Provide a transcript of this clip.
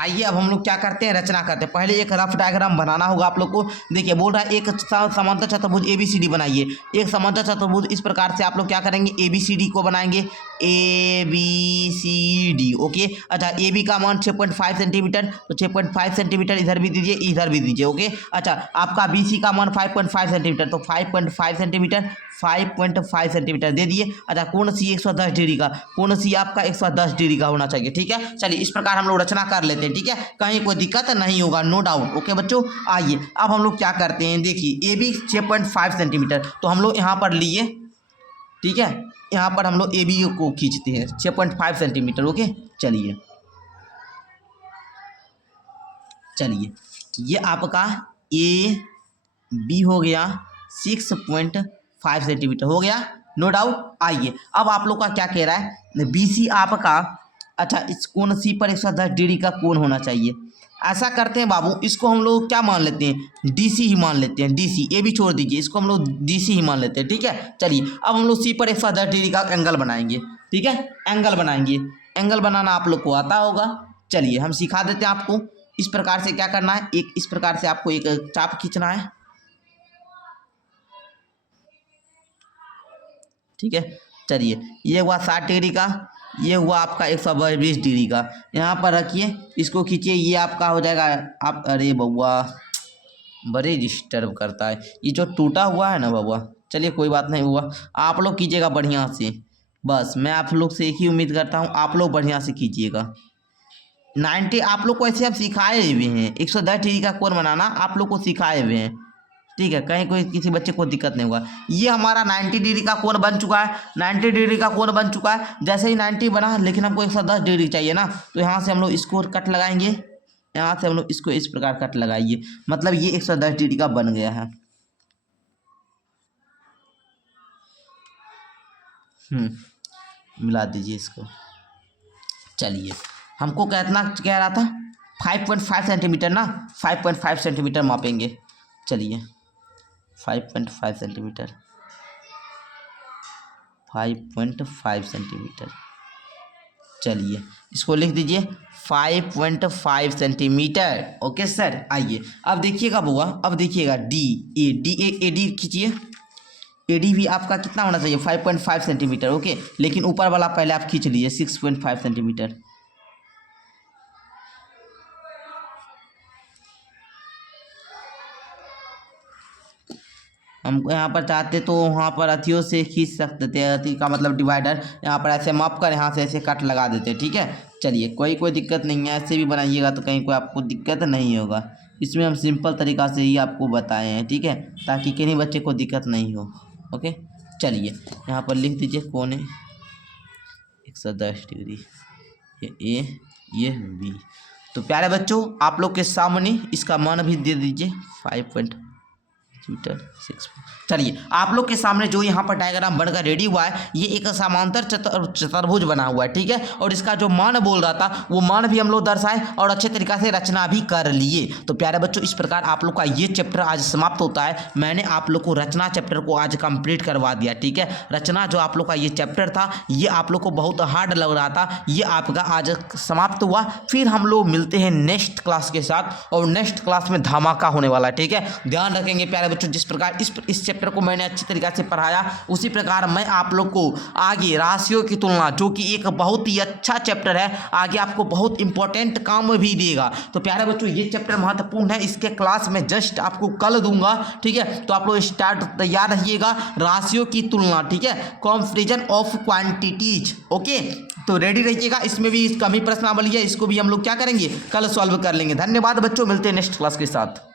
आइए अब हम लोग क्या करते हैं, रचना करते हैं। पहले एक रफ डायग्राम बनाना होगा आप लोग को। देखिए बोल रहा है एक समांतर चतुर्भुज ABCD बनाइए। एक समांतर चतुर्भुज इस प्रकार से आप लोग क्या करेंगे, ABCD को बनाएंगे, ABCD। ओके, अच्छा AB का मान 6.5 सेंटीमीटर, तो 6.5 सेंटीमीटर इधर भी दीजिए, इधर भी दीजिए। ओके, अच्छा आपका BC का मान 5.5 सेंटीमीटर, तो 5.5 सेंटीमीटर, 5.5 सेंटीमीटर दे दिए। अच्छा कोण C 110 डिग्री का, कोण C आपका 110 डिग्री का होना चाहिए। ठीक है, चलिए इस प्रकार हम लोग रचना कर लेते हैं। ठीक है, कहीं कोई दिक्कत नहीं होगा, नो डाउट। ओके बच्चों, आइए अब हम लोग क्या करते हैं, देखिए AB 6.5 सेंटीमीटर, तो हम लोग यहाँ पर लिए। ठीक है, यहाँ पर हम लोग AB को खींचते हैं 6.5 सेंटीमीटर। ओके, चलिए चलिए ये आपका AB हो गया 6.5 सेंटीमीटर हो गया, नो डाउट। आइए अब आप लोग का क्या कह रहा है, BC आपका, अच्छा इस कोण C पर 110 डिग्री का कोण होना चाहिए। ऐसा करते हैं बाबू, इसको हम लोग क्या मान लेते हैं, DC ही मान लेते हैं, DC। AB छोड़ दीजिए, इसको हम लोग DC ही मान लेते हैं। ठीक है, चलिए अब हम लोग C पर 110 डिग्री का एंगल बनाएंगे। ठीक है, एंगल बनाएंगे, एंगल बनाना आप लोग को आता होगा। चलिए हम सिखा देते हैं आपको। इस प्रकार से क्या करना है, एक इस प्रकार से आपको एक चाप खींचना है। ठीक है, चलिए ये हुआ 60 डिग्री का, ये हुआ आपका 120 डिग्री का। यहाँ पर रखिए, इसको खींचिए, ये आपका हो जाएगा आप, अरे बउआ बड़े डिस्टर्ब करता है, ये जो टूटा हुआ है ना बउआ। चलिए कोई बात नहीं हुआ, आप लोग कीजिएगा बढ़िया से। बस मैं आप लोग से एक ही उम्मीद करता हूँ, आप लोग बढ़िया से कीजिएगा। 90 आप लोग को ऐसे आप सिखाए हुए हैं, 110 डिग्री का कोण बनाना आप लोग को सिखाए हुए हैं। ठीक है, कहीं कोई किसी बच्चे को दिक्कत नहीं होगा। ये हमारा 90 डिग्री का कोण बन चुका है, 90 डिग्री का कोण बन चुका है। जैसे ही 90 बना, लेकिन हमको 110 डिग्री चाहिए ना, तो यहाँ से हम लोग इसको कट लगाएंगे, यहाँ से हम लोग इसको इस प्रकार कट लगाइए, मतलब ये 110 डिग्री का बन गया है। मिला दीजिए इसको। चलिए हमको कितना कह रहा था, 5.5 सेंटीमीटर ना, 5.5 सेंटीमीटर मापेंगे। चलिए 5.5 सेंटीमीटर, 5.5 सेंटीमीटर। चलिए इसको लिख दीजिए 5.5 सेंटीमीटर। ओके सर, आइए अब देखिएगा बुआ, अब देखिएगा AD खींचिए। AD भी आपका कितना होना चाहिए, 5.5 सेंटीमीटर। ओके, लेकिन ऊपर वाला पहले आप खींच लीजिए 6.5 सेंटीमीटर। हम यहाँ पर चाहते तो वहाँ पर अथियों से खींच सकते थे, अथी का मतलब डिवाइडर, यहाँ पर ऐसे माप कर यहाँ से ऐसे कट लगा देते। ठीक है, चलिए कोई दिक्कत नहीं है, ऐसे भी बनाइएगा तो कहीं कोई आपको दिक्कत नहीं होगा। इसमें हम सिंपल तरीक़ा से ही आपको बताए हैं। ठीक है, ताकि किन्हीं बच्चे को दिक्कत नहीं हो। ओके, चलिए यहाँ पर लिख दीजिए कोण 110 डिग्री, ये A ये B। तो प्यारे बच्चों आप लोग के सामने इसका मान भी दे दीजिए 5.6। चलिए आप लोग के सामने जो यहाँ पर डायग्राम बनकर रेडी हुआ है, ये एक समांतर चतुर्भुज बना हुआ है। ठीक है, और इसका जो मान बोल रहा था वो मान भी हम लोग दर्शाए और अच्छे तरीक़ा से रचना भी कर लिए। तो प्यारे बच्चों इस प्रकार आप लोग का ये चैप्टर आज समाप्त होता है। मैंने आप लोग को रचना चैप्टर को आज कंप्लीट करवा दिया। ठीक है, रचना जो आप लोग का ये चैप्टर था, ये आप लोग को बहुत हार्ड लग रहा था, ये आपका आज समाप्त हुआ। फिर हम लोग मिलते हैं नेक्स्ट क्लास के साथ, और नेक्स्ट क्लास में धमाका होने वाला है। ठीक है, ध्यान रखेंगे प्यारे बच्चों, जिस प्रकार इस चैप्टर को मैंने अच्छी तरीके से पढ़ाया, उसी प्रकार मैं आप लोग को आगे राशियों की तुलना, जो कि एक बहुत ही अच्छा चैप्टर है, आगे आपको बहुत इंपॉर्टेंट काम भी देगा। तो प्यारे बच्चों ये चैप्टर महत्वपूर्ण है, इसके क्लास में जस्ट आपको कल दूंगा। ठीक है, तो आप लोग स्टार्ट तैयार रहिएगा, राशियों की तुलना। ठीक है, कंपैरिजन ऑफ क्वांटिटीज। ओके, तो रेडी रहिएगा। इसमें भी कमी प्रश्नावली है, इसको भी हम लोग क्या करेंगे, कल सॉल्व कर लेंगे। धन्यवाद बच्चों, मिलते हैं नेक्स्ट क्लास के साथ।